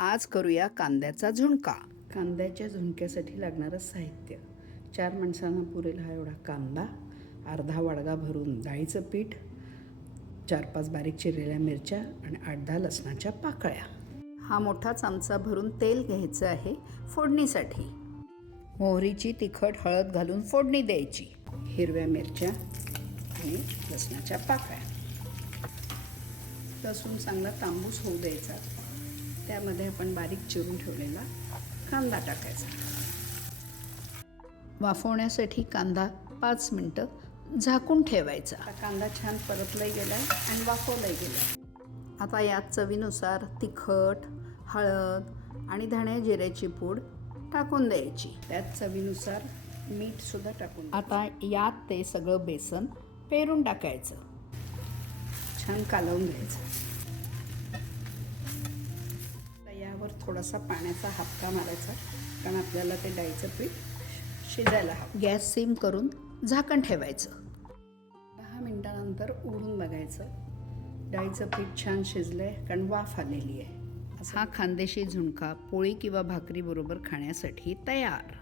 आज करूया कांद्याचा झुणका. कांद्याच्या झुणक्यासाठी लागणारं साहित्य: 4 माणसांना पुरेल हा एवढा कांदा, अर्धा वाडगा भरून डाळीचं पीठ, 4-5 बारीक चिरलेल्या मिरच्या आणि 8-10 लसणाच्या पाकळ्या. हा मोठा चमचा भरून तेल घ्यायचं आहे फोडणीसाठी. मोहरीची तिखट हळद घालून फोडणी द्यायची. हिरव्या मिरच्या आणि लसणाच्या पाकळ्या. लसूण चांगला तांबूस होऊ द्यायचा. त्यामध्ये आपण बारीक चिरून ठेवलेला कांदा टाकायचा. वाफवण्यासाठी कांदा 5 मिनटं झाकून ठेवायचा. आता कांदा छान परतलाही गेला आणि वाफवलाही गेला. आता यात चवीनुसार तिखट, हळद आणि धणे जिऱ्याची पूड टाकून द्यायची. त्यात चवीनुसार मीठसुद्धा टाकून. आता यात ते सगळं बेसन पेरून टाकायचं. छान कालवून घ्यायचं. यावर थोडासा पाण्याचा हापका मारायचा, कारण आपल्याला ते डाळीचं पीठ शिजायला हवं. गॅस सिम करून झाकण ठेवायचं. 10 मिनटानंतर उघडून बघायचं. डाळीचं पीठ छान शिजलंय, कारण वाफ आलेली आहे. हा खानदेशी झुणका पोळी किंवा भाकरी बरोबर खाण्यासाठी तयार.